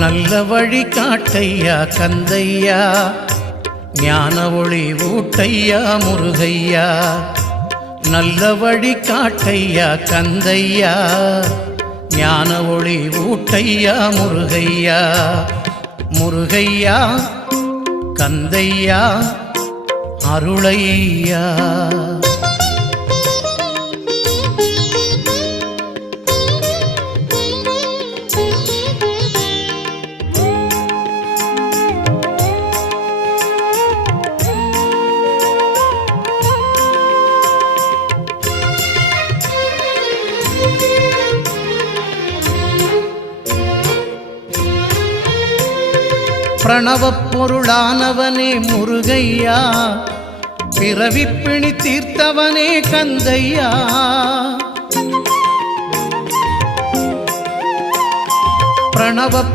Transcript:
நல்ல வழி காட்டையா கந்தையா, ஞான ஒளி ஊட்டையா முருகையா. நல்ல வழி காட்டையா கந்தையா, ஞான ஒளி ஊட்டையா முருகையா. முருகையா கந்தையா அருளையா. பிரணவப் பொருளானவனே முருகையா, பிறவிப்பிணி தீர்த்தவனே கந்தையா. பிரணவப்